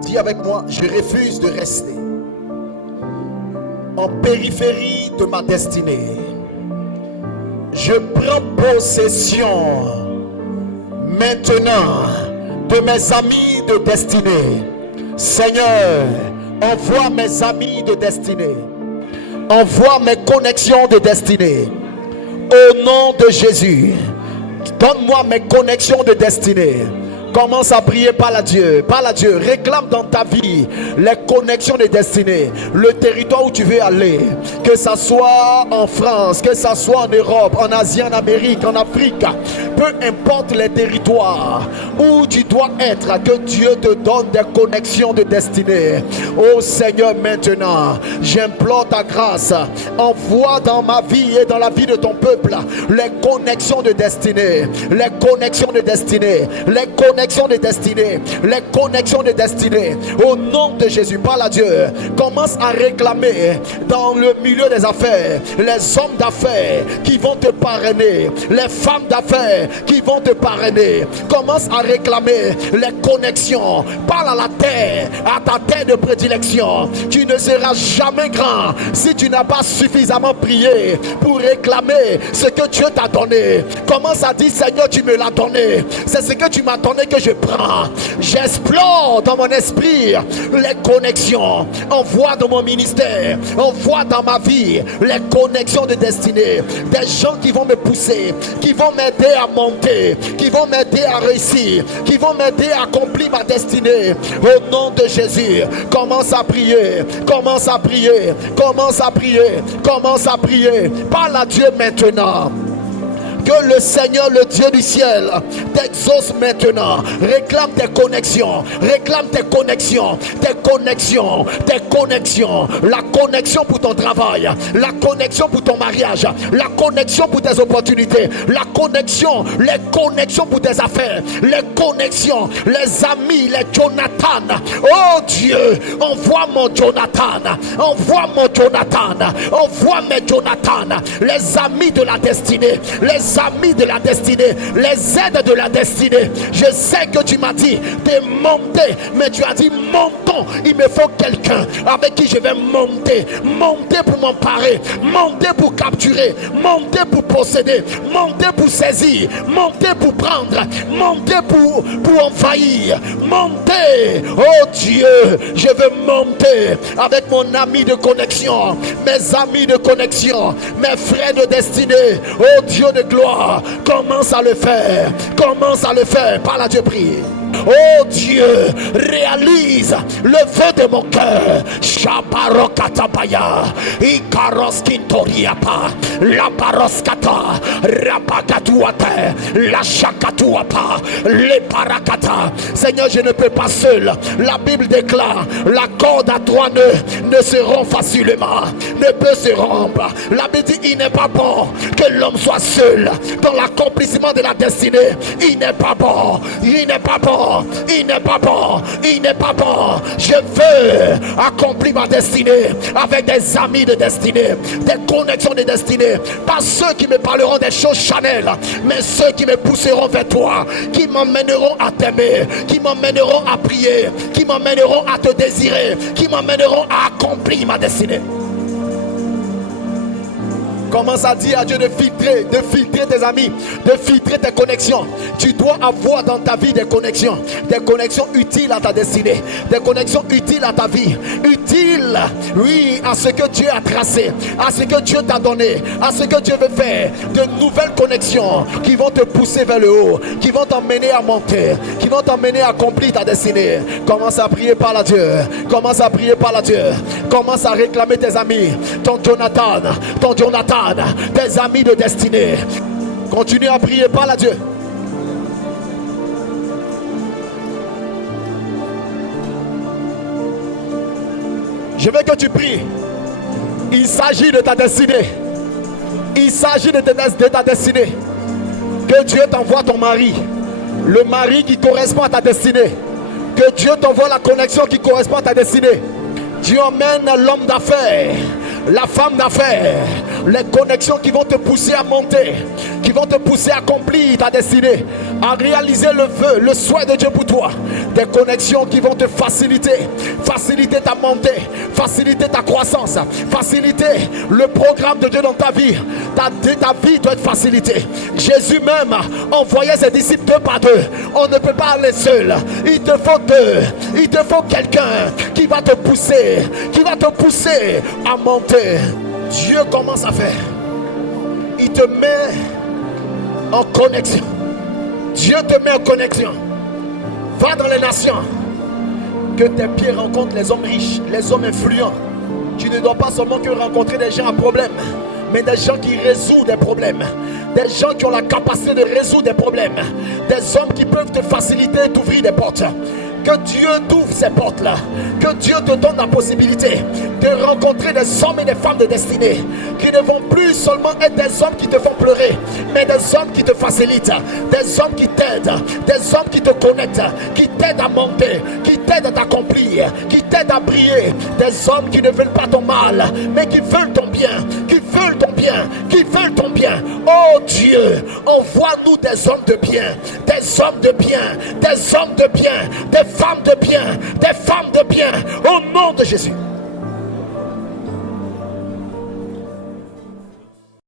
Dis avec moi, je refuse de rester en périphérie de ma destinée. Je prends possession maintenant de mes amis de destinée. Seigneur, envoie mes amis de destinée. Envoie mes connexions de destinée. Au nom de Jésus, donne-moi mes connexions de destinée. Commence à prier, parle à Dieu, parle à Dieu. Réclame dans ta vie les connexions de destinée, le territoire où tu veux aller, que ça soit en France, que ça soit en Europe, en Asie, en Amérique, en Afrique, peu importe les territoires où tu dois être, que Dieu te donne des connexions de destinée. Oh Seigneur, maintenant j'implore ta grâce, envoie dans ma vie et dans la vie de ton peuple les connexions de destinée, les connexions de destinée, les connexions de destinée, les connexions de destinée. Au nom de Jésus, parle à Dieu. Commence à réclamer dans le milieu des affaires les hommes d'affaires qui vont te parrainer, les femmes d'affaires qui vont te parrainer. Commence à réclamer les connexions. Parle à la terre, à ta terre de prédilection. Tu ne seras jamais grand si tu n'as pas suffisamment prié pour réclamer ce que Dieu t'a donné. Commence à dire, Seigneur, tu me l'as donné, c'est ce que tu m'as donné que je prends. J'explore dans mon esprit les connexions. Envoie dans mon ministère, envoie dans ma vie les connexions de destinée. Des gens qui vont me pousser, qui vont m'aider à monter, qui vont m'aider à réussir, qui vont m'aider à accomplir ma destinée. Au nom de Jésus, commence à prier, commence à prier, commence à prier, commence à prier. Parle à Dieu maintenant. Que le Seigneur, le Dieu du ciel, t'exauce maintenant. Réclame tes connexions. Réclame tes connexions. Tes connexions. Tes connexions. La connexion pour ton travail. La connexion pour ton mariage. La connexion pour tes opportunités. La connexion. Les connexions pour tes affaires. Les connexions. Les amis. Les Jonathan. Oh Dieu. Envoie mon Jonathan. Envoie mon Jonathan. Envoie mes Jonathan. Les amis de la destinée. Les amis de la destinée, les aides de la destinée. Je sais que tu m'as dit de monter, mais tu as dit montons. Il me faut quelqu'un avec qui je vais monter. Monter pour m'emparer, monter pour capturer, monter pour posséder, monter pour saisir, monter pour prendre, monter pour envahir, monter. Oh Dieu, je veux monter avec mon ami de connexion, mes amis de connexion, mes frères de destinée. Oh Dieu de gloire, commence à le faire, commence à le faire. Parle à Dieu, prie. Oh Dieu, réalise le vœu de mon cœur. Shabarokatapaya, Ikaroskintoriapa, la Baroskata, Rapakatuate, la Shakatuapa, les Parakata. Seigneur, je ne peux pas seul. La Bible déclare la corde à trois nœuds ne se rompt facilement, ne peut se rompre. La Bible dit il n'est pas bon que l'homme soit seul dans l'accomplissement de la destinée. Il n'est pas bon, il n'est pas bon. Il n'est pas bon, il n'est pas bon. Je veux accomplir ma destinée avec des amis de destinée, des connexions de destinée. Pas ceux qui me parleront des choses Chanel, mais ceux qui me pousseront vers toi, qui m'emmèneront à t'aimer, qui m'emmèneront à prier, qui m'emmèneront à te désirer, qui m'emmèneront à accomplir ma destinée. Commence à dire à Dieu de filtrer tes amis, de filtrer tes connexions. Tu dois avoir dans ta vie des connexions utiles à ta destinée, des connexions utiles à ta vie, utiles, oui, à ce que Dieu a tracé, à ce que Dieu t'a donné, à ce que Dieu veut faire. De nouvelles connexions qui vont te pousser vers le haut, qui vont t'emmener à monter, qui vont t'emmener à accomplir ta destinée. Commence à prier par la Dieu, commence à prier par la Dieu, commence à réclamer tes amis, ton Jonathan, tes amis de destinée. Continue à prier, parle à Dieu. Je veux que tu pries. Il s'agit de ta destinée. Il s'agit de ta destinée. Que Dieu t'envoie ton mari, le mari qui correspond à ta destinée. Que Dieu t'envoie la connexion qui correspond à ta destinée. Dieu emmène l'homme d'affaires, la femme d'affaires, Les connexions qui vont te pousser à monter, qui vont te pousser à accomplir ta destinée, à réaliser le vœu, le souhait de Dieu pour toi. Des connexions qui vont te faciliter ta montée, faciliter ta croissance, faciliter le programme de Dieu dans ta vie. Ta vie doit être facilitée. Jésus même envoyait ses disciples deux par deux. On ne peut pas aller seul. Il te faut deux. Il te faut quelqu'un qui va te pousser, à monter. Dieu commence à faire. Il te met en connexion. Dieu te met en connexion. Va dans les nations. Que tes pieds rencontrent les hommes riches, les hommes influents. Tu ne dois pas seulement que rencontrer des gens à problème, mais des gens qui résoudent des problèmes. Des gens qui ont la capacité de résoudre des problèmes. Des hommes qui peuvent te faciliter, t'ouvrir des portes. Que Dieu t'ouvre ces portes-là. Que Dieu te donne la possibilité de rencontrer des hommes et des femmes de destinée qui ne vont plus seulement être des hommes qui te font pleurer, mais des hommes qui te facilitent, des hommes qui t'aident, des hommes qui te connectent, qui t'aident à monter, qui t'aident à t'accomplir, qui t'aident à briller. Des hommes qui ne veulent pas ton mal, mais qui veulent ton bien, qui veulent ton bien, qui veulent ton bien. Oh Dieu, envoie-nous des hommes de bien, des hommes de bien, des hommes de bien, des femmes de bien, des femmes de bien, au nom de Jésus.